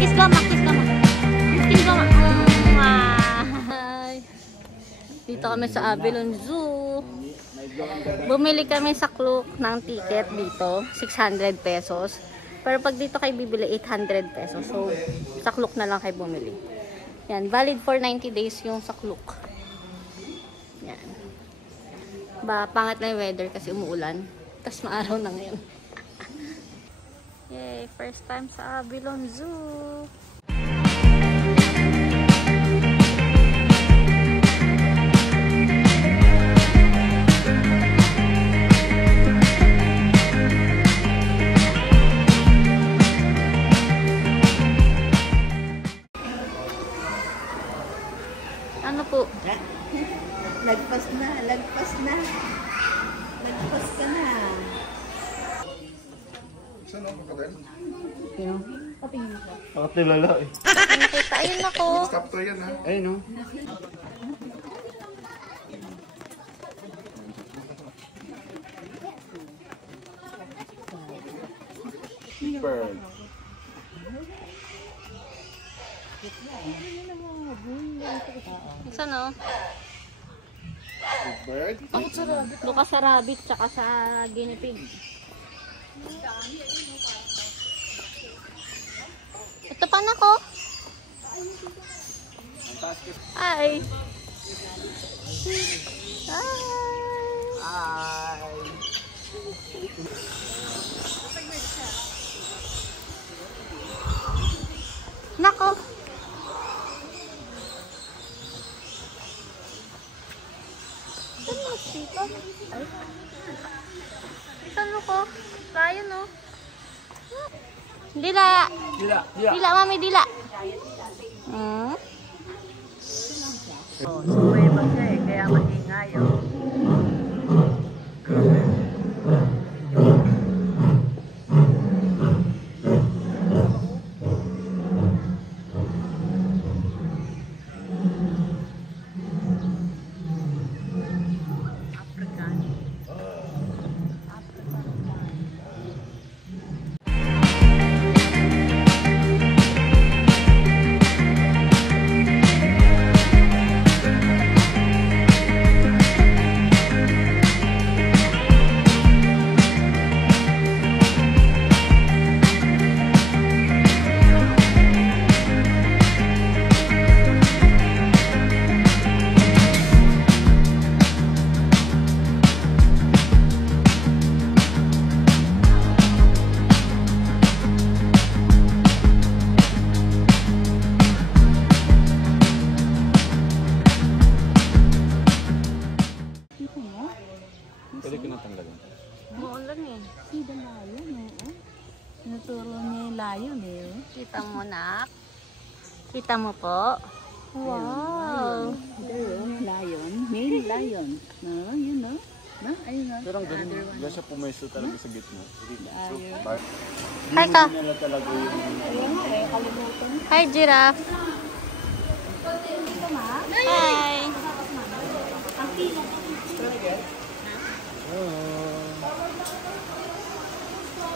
Kiss ka ma, kiss ka ma. Kiss ka ma. Dito kami sa Avilon Zoo. Bumili kami sa Klook ng ticket dito, 600 pesos. Pero pag dito kayo bibili, 800 pesos. So, sa Klook na lang kayo bumili. Yan, valid for 90 days yung sa Klook. Yan. Pangit na yung weather kasi umuulan. Tapos maaraw na ngayon. Yay, first time sa Avilon Zoo. Ano po? Lagpas na, lagpas na. Lagpas ka na. Saan ako kapatid? Ayun. Patingin ko. Bakit nilala eh? Nakita, ayun ako. Stop to yan ha. Ayun o. Bird. Saan o? Bird? Doon ka sa rabbit, tsaka sa guinea pig. Ito pa na ko. Hi. Hi. Nako. Saan ko? Layo no? Dila. Dila. Dila. Dila, mami, dila. Oh, sumibag ka eh, kaya maingay oh. Pwede ko natanggalin. Muulan eh. Sida layon eh. Naturo niya yung layon eh. Kita mo, nak. Kita mo po. Wow. Lion. Male lion. No, you know. No, ayun na. Pero ang ganun, diyan siya pumesto talaga sa gitna. Hi ka. Nila talaga yung... Ayun, eh, kalimutan. Hi, giraffe. Hi.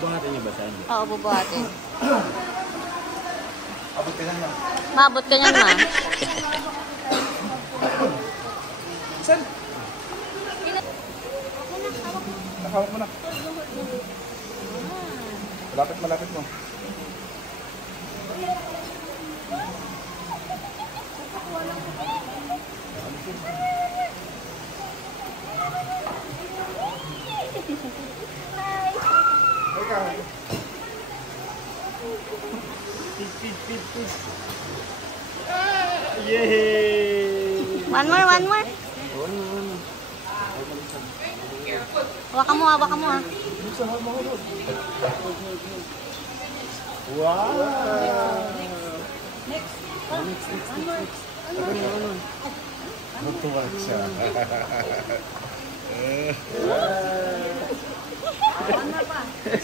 Bubuhatin niyo ba sa inyo? Oo, bubuhatin. Abot ka lang. Maabot ka niyan, ma. Saan? Nakawak mo na. Malapit mo. Feed. Yay! One more. Hawakan mo, ha. Wow! Next. Magtuwa siya.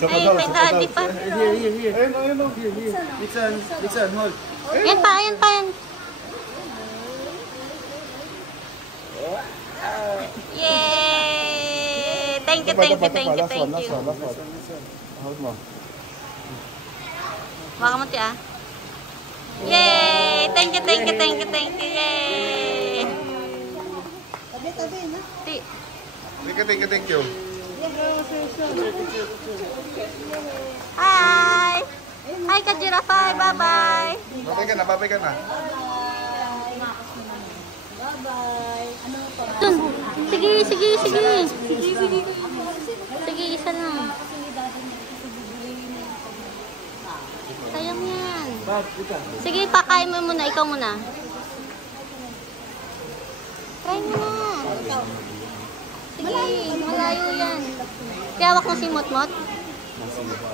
Ay, may daddy pa. Here. Ayun. Dixon, hold. Yan pa. Yay! Thank you. Last one. Hold mo. Baka mo, tia. Yay! Thank you, thank you, thank you, thank you. Yay! Tabi na. Thank you. Hi! Hi, Kajirafay! Bye-bye! Babay ka na. Bye-bye. Ano pa? Sige. Sige, isa lang. Sayang yan. Sige, pakain mo muna. Ikaw muna. Try mo na. Sige, malayo yan. Tiyawak mo si Motmot.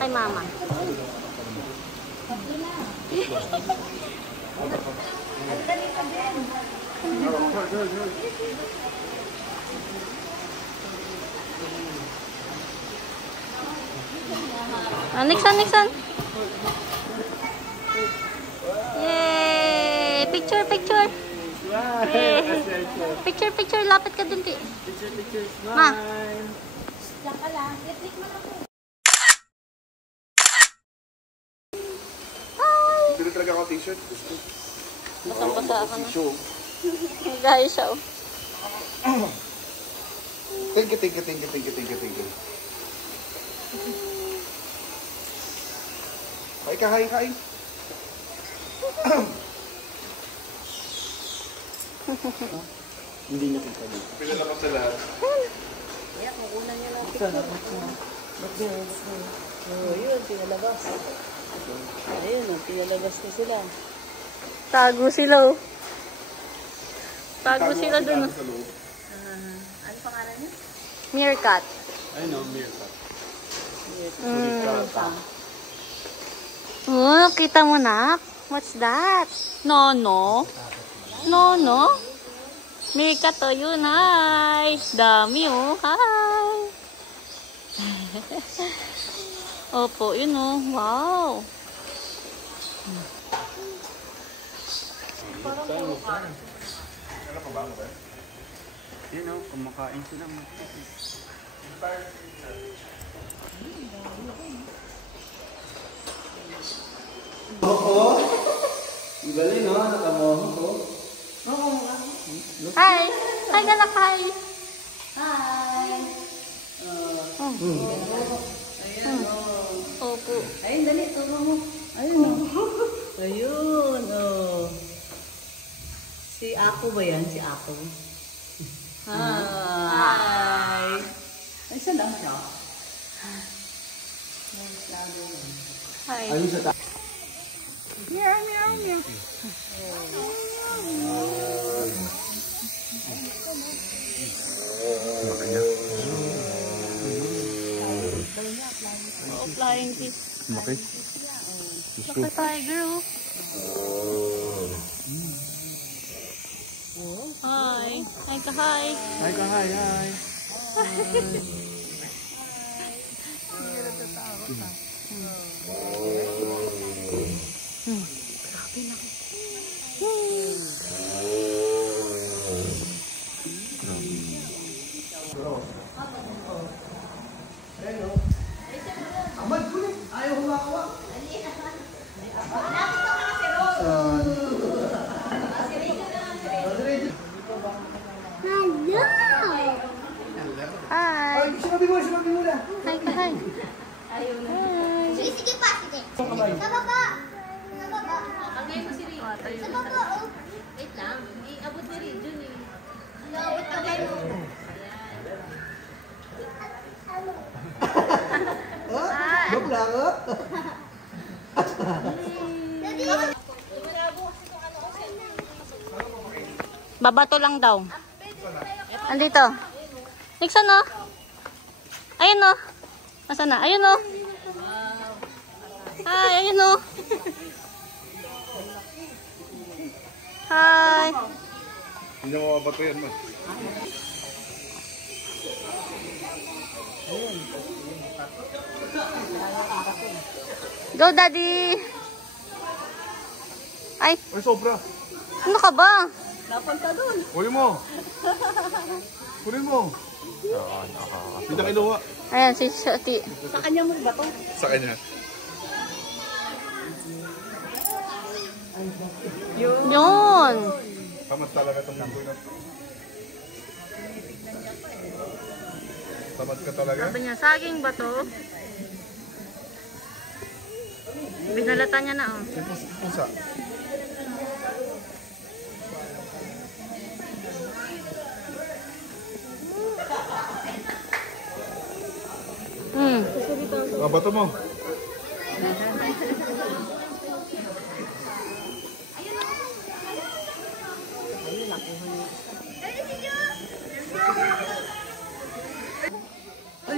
Kay mama. Next one. Yay! Picture. Yay. Picture. Lapit ka dun, Ti. Picture. Ma. Diyan ka lang. I-click mo lang. Bili talaga ako t-shirt. Basang-basa ako na. Gaya siya, oh. Thank you. Kain. Hindi na kita dito. Pinalabas sa lahat. Kaya kukunan niya lang picture. Oh, yun. Pinalabas. Ayun, pinalabas na sila. Tago sila, oh. Tago sila dun, oh. Ano pangalan niya? Meerkat. I know, Mirka. Oh, kita mo na? What's that? No. Meerkat to yun. Hi. Dami, oh. Hi. Opo, yun, oh. Wow. Yun o, kumakain sila. Ibalin no, nakamoho ko. Hi. Hi, galak, hi. Hi! Opo. Ayun, dali. Turo mo. Ayun, oh. Ayun, oh. Si Ako ba yan? Si Ako? Hi! Ay, saan lang siya? Hi. Ayun sa taas. Meow. Oh, flying fish. Bakit? Baka tiger, oh. Hi. Hi ka, hi. Hi. Hi. Sinabi mo na. Hi ka, hi. Sige pa, sige. Sa baba. Agay mo si Rin. Sa baba, oh. Wait lang. Iabot ni Rin dun eh. Iabot ka ba mo? Joke lang, oh. Babato lang daw. Andito. Nixon, no? Ayun, no? Nasaan na? Ayun, no? Hi, ayun, no? Hi. Hindi mo mabato yan, man. Go, Daddy. Ay, Ay, sobra. ano ka ba? Napunta doon. Kunin mo. Hindi na kinuha. Ayan, si Shoti. Sa kanya mo ba to? Sa kanya. lang. Tamad talaga itong munggoy na. Tamad ka talaga? Sabi niya, saging ba to? Binalata niya na, oh. Pusa. Bato mo. Ay,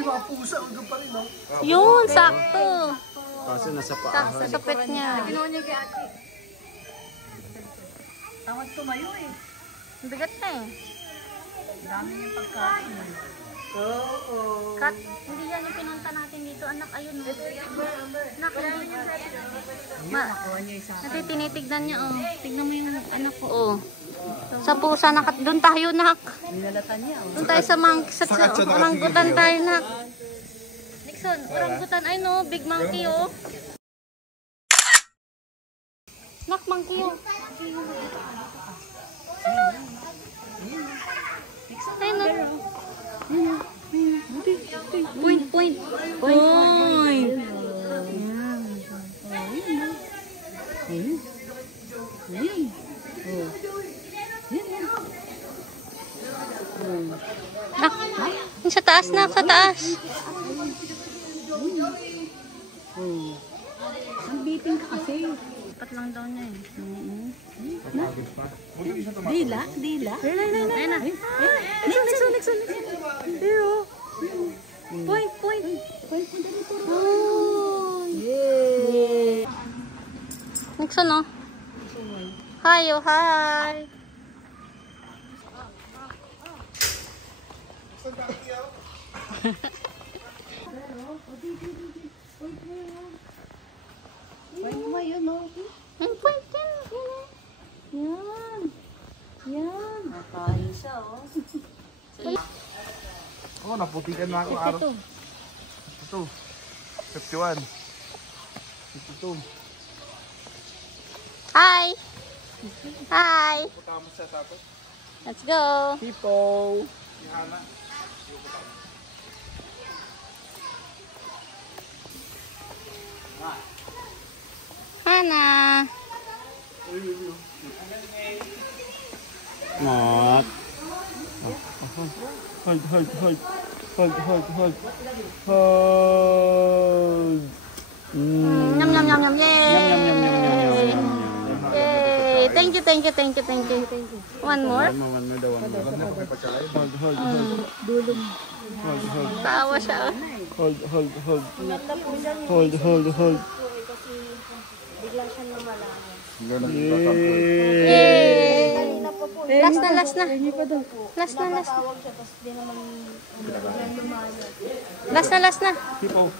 mga pusa. Hanggang pa rin, no? Yun, sakto. Kaso nasa Sakto paahan. sa pet niya. Ginawa niya kay ate. Tawad tumayo eh. Ang bigat na eh. Dami niyang pagkain. Oo. Kat, hindi yan yung pinunta natin dito. Anak, ayun. Oh. Anak, ayun yung Nakuha niya isa. tinitignan niya, oh. Tignan mo yung anak ko, oh. Sa pusa, doon tayo, nak. Ninalatan niya. Oh. Doon tayo sa oranggutan tayo, nak. Nixon, oranggutan. Ay, no, big monkey, oh. Nak, monkey, oh. Ay, no. Point. Point. Nak, sa taas, nak, sa taas. Ang biting ka kasi. Dapat lang daw niya eh. Dila. Ayun na. Nixon. Point. Yay! Nixon, oh. Hi, oh, hi. Point mo yun, oh. Ang point yan. Yan. Nakain siya, oh. Oo, naputikan na ako araw. Ito. 51. 52. Hi. Hi. Putamos siya tapos. Let's go. People. Si Hana. Hana. Mat. Hold. Yum. Yay. Yay. Thank you. One more. One more daw. May pagkain. Tawa siya. Hold. Yay. Last na. Last na. People.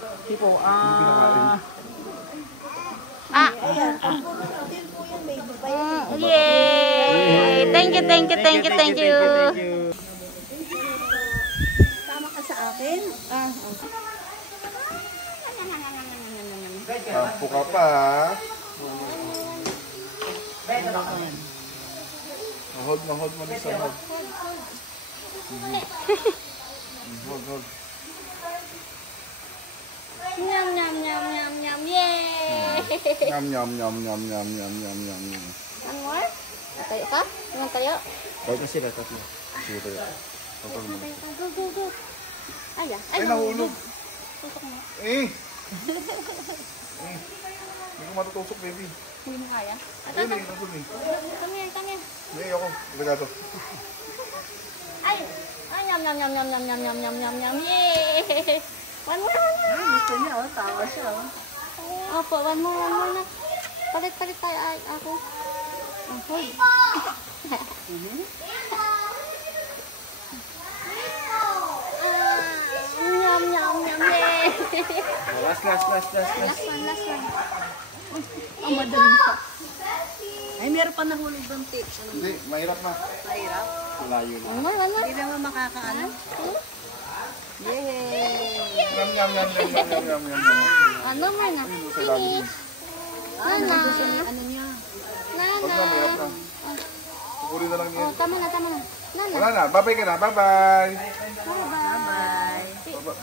Yay. Thank you. Tama ka sa akin? Tampo ka pa. Hold mo Nixon. Hold. Yum. Yay. Nyam. One more? Tayo ka? Ilang tayo? Huwag na sila tatlo. Sige tayo. Go. Ay, Ay, nahulog. Tutok mo. Hindi ko matutusok, baby. Hindi mo kaya? Ayun eh, nandun eh. Come here. Hindi ako. Ligado. Ay, yum. Yay! One more. Gusto niya, oh. Tawa siya, oh. Opo, one more na. Palit tayo. Ay, ako. Hold. Yum. Yay! Last. Last one. Ang madaling pa. Ay, meron pa nahulog doon, Tik. Hindi, mahirap na. Mahirap. Layo na. One more. Hindi naman makakaano. Yay! Nyam. Ano mo na? Finish. Nana. Ano niya? Huwag na, mahirap na. tama na. Nana. Wala na. Bye-bye ka na. Bye-bye. Bye-bye.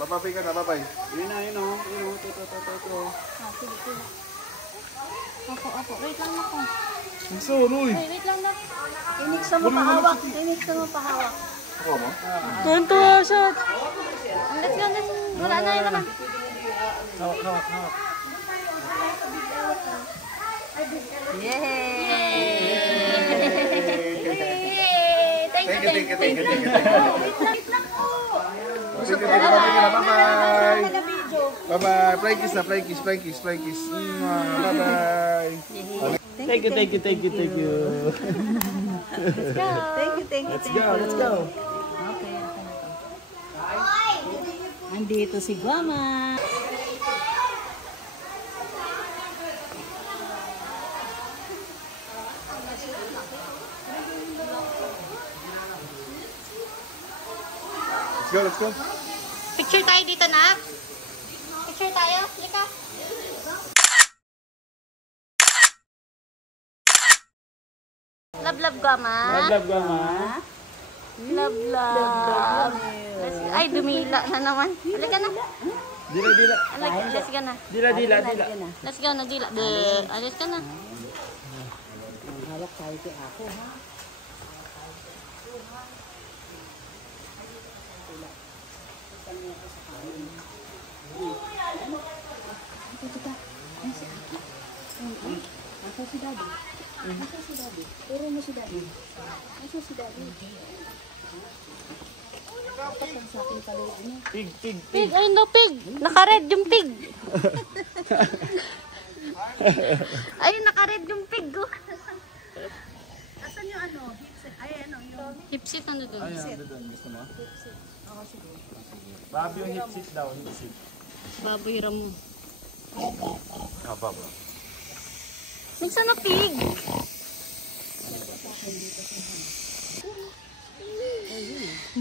Bye-bye ka na. Bye-bye. Yun na, ito. Sige. Opo. Wait lang ako. Gusto, Roy. Wait lang na. Inik sa mo pahawak. Ako mo? Tuntua siya. Let's go. Wala na yun naman. Hawak. Thank you. Thank you. Bye-bye. Bye-bye. Fly kiss na. Fly kiss. Bye-bye. Thank you. Thank you. Let's go. Okay. Andito si Guama. Let's go. Picture tayo dito, nak. Picture tayo. Lika. Love, Gama. Love. Ay, dumila na naman. Halika na. Dila. Alis ka na. Dila. Let's go na, dila. Alis ka na. Hawak tayo kay ako, ha? Asa si Daddy? Turo mo si Daddy. Asa si Daddy? Dapat lang sa akin kaloob niya. Pig, ayun daw, pig. Naka-red yung pig. Ayun, naka-red yung pig. Oh. Asan yung ano? Ay, ano yung... Hipsit, ano doon? Gusto mo? Babi yung hipsit daw. Baboy ramo. Baba. Minsan na pig.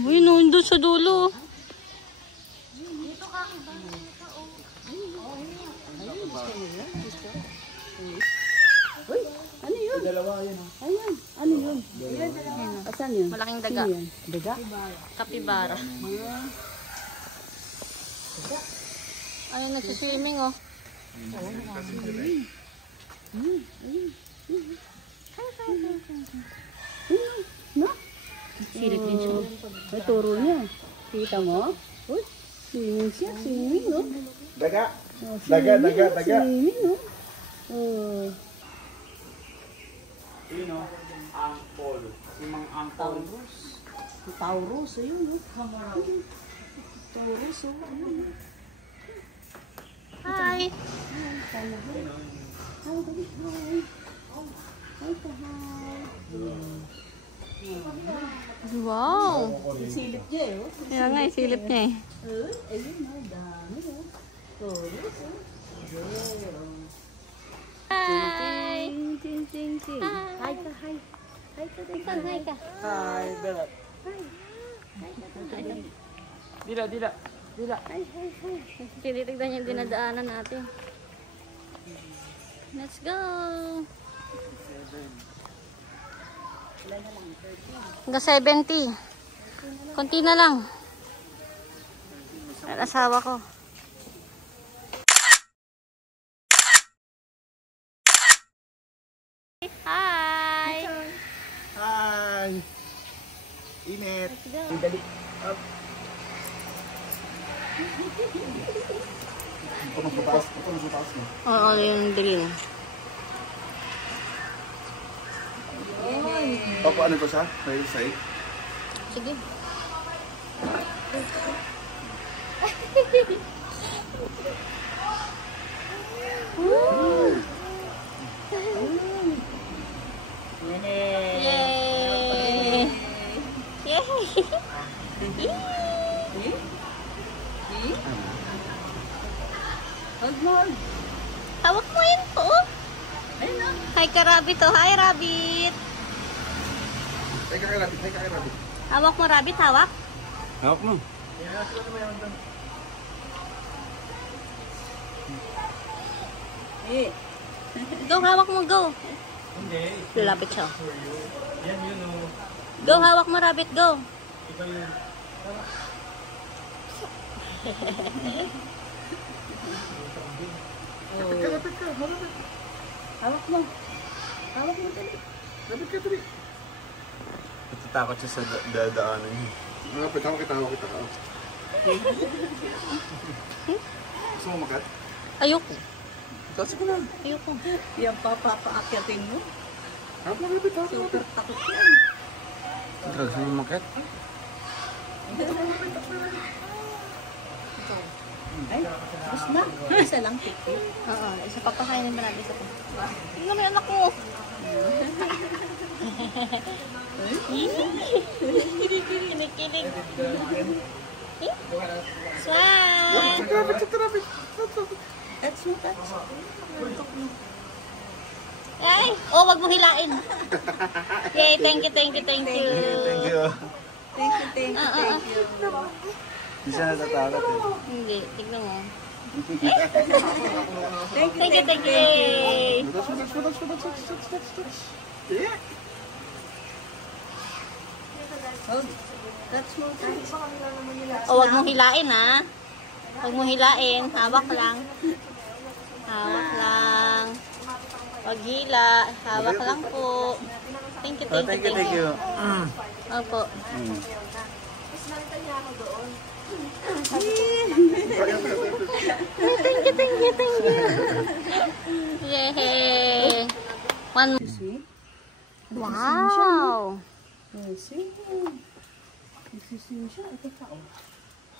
Uy, doon sa dulo. Uy, ano yun? Dalawa yun. Ayan, ano yun? Asan yun? Malaking daga. Sino yan? Daga? Kapibara. Ayun, nagsiswimming, oh. No? Silip din siya. May turo niya. Kita mo? Uy, swimming siya. Swimming, no? Daga. Oh, Daga. Swimming, no? Oh. Sino? Angkol. Si Mang Angkol. Taurus, ayun, no? Taurus, oh. Ayun, no? Hi. Wow. Silip niya, eh, oh. Kaya nga, silip niya eh. Ayun, no? Dami, oh. Taurus, oh. Hi. Ting. Hi ka, hi. Hi ka, hi ka. Hi ka. Hi, Bella. Dila. Tinitignan yung dinadaanan natin. Let's go. Hanggang 70. Konti na lang. Ang asawa ko. Hi. Hi. Init. Dali. Ito mas mataas mo. Oo, yung green. Opo, ano ko siya? May side. Sige. Yay! Hawak mo yun po. Hi ka, Rabbit. Oh, hi, Rabbit. Hi ka kay Rabbit. Hawak mo, Rabbit. Hawak. Hawak mo. Go, hawak mo, go. Hindi. Lalapit siya. Yan yun o. Go, hawak mo, rabbit, go. Lapit ka, malapit. Hawak mo. Hawak mo dali. Lapit ka, tuloy. Natatakot siya sa dadaanan niya. Malapit, hawak kita. Gusto mo makat? Ayoko. Kasi ko na. Ayoko. Yan pa, papaakyatin mo. Hawak malapit, hawak malapit. Super takot yan. Gusto mo umakyat? Ay, gusto na. Isa lang tiki. Oo, isa papakainin ba natin isa po? Tingnan mo yung anak ko. Kinikilig. Swan! Traffic. Touch mo, touch. Ay! Oh, wag mo hilain. Yay, thank you. Thank you. Thank you. Hindi siya natatakot eh. Hindi, tignan mo. Thank you. Thank you. Yay! Touch. Yeah. Oh, touch mo, touch. Oh, wag mong hilain, ha? Wag mong hilain. Hawak lang. Hawak lang. Wag hila. Hawak lang po. Thank you. Thank you. Opo. Thank you. Yay! One. See? Wow! See? Nagsisim siya. Ito ka, oh.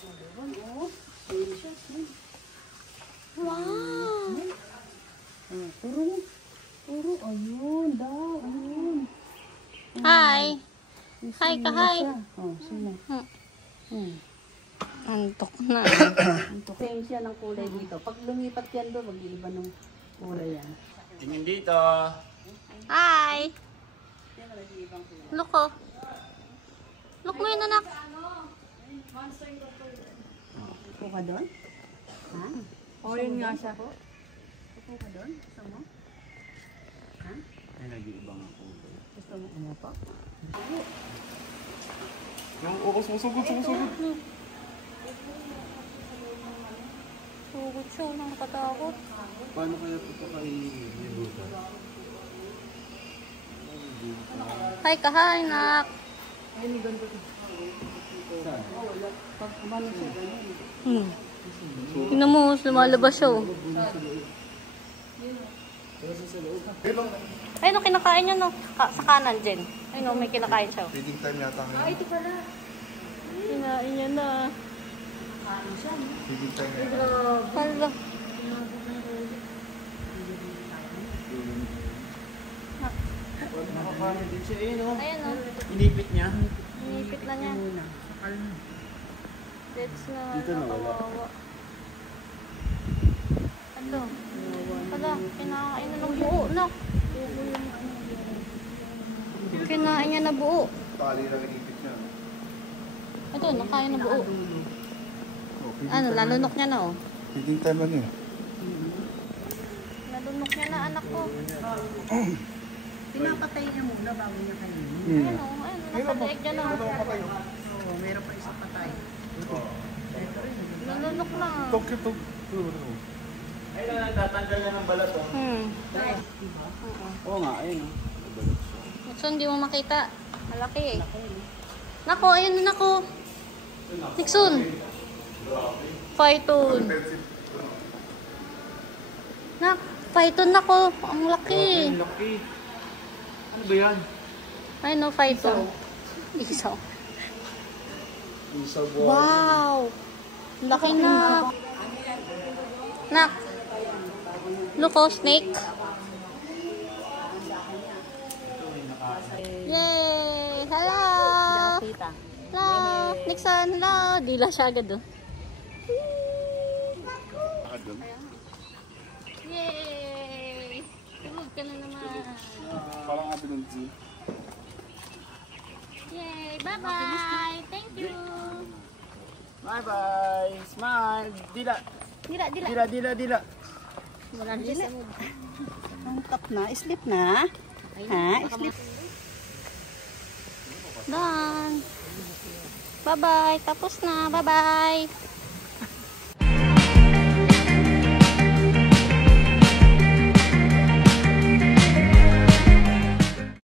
Oh, sim siya. Wow! Puro, ayun, daw, ayun. Hi! Hi ka, hi! Oh, sino? Antok na. Same siya ng kulay dito. Pag lumipat yan doon, mag-iiba ng kulay yan. Tingin dito. Hi! Look ko. Look mo yun, anak. Upo ka doon? Ha? O, yun nga siya. Upo ka doon? Gusto mo? Ay, nag-iibang ako. Gusto mo umupo? Yung ukos mo, sugod. Sugod siya, nakakatakot. Paano kaya ito kainin? Hi ka, hi, nak. Pag kumano siya ganun. Tingnan mo, lumalabas siya. Oh. Ayun, oh, kinakain niya, no? Sa kanan, Jen. Ayun, oh, may kinakain siya. Oh. Feeding time yata ngayon. Kinain niya na. Feeding time yata. Hala. Nakakaano din siya eh, no? Ayan, oh. Inipit niya. Inipit na niya. That's na. Dito na wala. Nakawawa. Ano? Hala, kinakain na ng buo, no? Kinain niya na buo. Tali lang inipit niya. Ito, nakain na buo. Ano, lalunok niya na, oh. Feeding time lang eh. Lalunok niya na, anak ko. Pinapatay niya muna bago niya kainin. Ayun, oh. Ayun, nasa leeg niya na. Oo, meron pa isang patay. Lalunok na. Ito. Ay, natatanggal na ng balat oh. Oo nga, ayun oh. So, hindi mo makita. Malaki eh. Nako, ayun na nako. Nixon. Python. Nak, python nako. Ang laki. Ang laki. Ano ba yan? Ay no, python. Isaw. Wow. Laki na. Nak. Look, oh, snake. Yay! Hello! Hello! Nixon, hello! Dila siya agad, oh. Yay! Tulog ka na naman. Parang atin ng zoo. Yay! Bye-bye! Thank you! Bye-bye! Smile! Dila! Dila. Wala na dila. Ang tap na, sleep na. Ha? Sleep. Done. Bye-bye. Tapos na. Bye-bye.